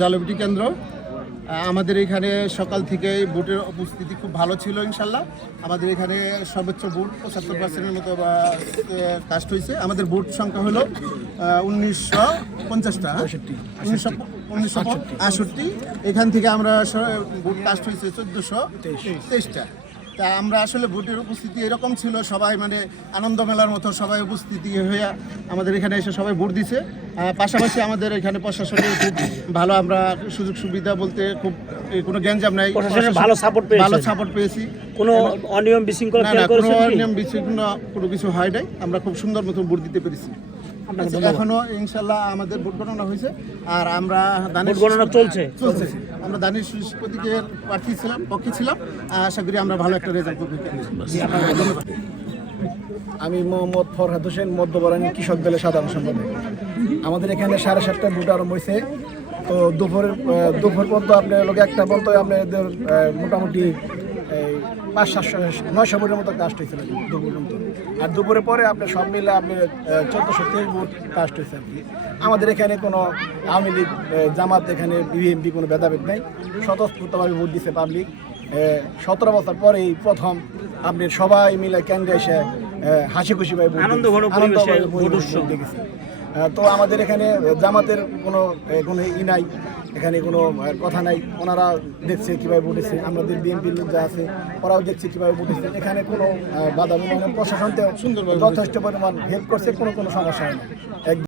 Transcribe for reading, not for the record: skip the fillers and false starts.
জালবিটি কেন্দ্র। আমাদের এখানে সকাল থেকেই বুটের উপস্থিতি খুব ভালো ছিল ইনশাল্লাহ। আমাদের এখানে সর্বোচ্চ বুট 75%-এর মতো কাস্ট হয়েছে। আমাদের বুট সংখ্যা হলো 1950টা, 1968। এখান থেকে আমরা বুট কাস্ট হয়েছে 1423টা। তা আমরা আসলে বুটের উপস্থিতি এরকম ছিল, সবাই মানে আনন্দ মেলার মতো সবাই উপস্থিতি হয়ে আমাদের এখানে এসে সবাই ভোট দিছে। পাশাপাশি আমাদের এখানে প্রশাসনের খুব ভালো, আমরা সুযোগ সুবিধা বলতে খুব কোনো গ্যাঞ্জাম নাই, ভালো সাপোর্ট পেয়েছি। কোনো অনিয়ম বিশৃঙ্খলা কোনো কিছু হয় নাই। আমরা খুব সুন্দর মতো ভোট দিতে পেরেছি। এখনো ইনশাল্লাহ আমাদের ভোট গণনা হয়েছে, আর আমরা চলছে। আমরা দানিশ প্রতীকের প্রার্থী ছিলাম, পক্ষে ছিলাম। আশা করি আমরা ভালো একটা রেজাল্ট করবো। আমি মোহাম্মদ ফরহাদ হোসেন, মধ্যবরানী কৃষক দলের সাধারণ সম্পাদক। আমাদের এখানে 7:30টায় ভোট আরম্ভ হয়েছে। তো দুপুর পর্যন্ত আপনার লোক একটা পর্যন্ত আপনাদের মোটামুটি 500-900 ভোটের মতো কাস্ট হয়েছিল দুপুর পর্যন্ত। আর দুপুরের পরে আপনার সব মিলে আপনি 1423 ভোট কাস্ট হয়েছে আর কি। আমাদের এখানে কোনো আওয়ামী লীগ, জামাত, এখানে বিএনপি কোনো ভেদাভেদ নেই। স্বতঃস্ফূর্তভাবে ভোট দিচ্ছে পাবলিক। 17 বছর পরে এই প্রথম আপনি সবাই মিলে কেন্দ্রে এসে হাসি খুশিভাবে ভোট দেখেছি। তো আমাদের এখানে জামাতের কোনো নাই, এখানে কোনো কথা নাই। ওনারা দেখছে কীভাবে ভোটেছে, আমাদের বিএনপির লোক যা আছে ওরাও দেখছে কীভাবে ভোটেছে। এখানে কোনো বাধা প্রশাসনতেও যথেষ্ট পরিমাণ হেল্প করছে, কোনো সমস্যা হয় না।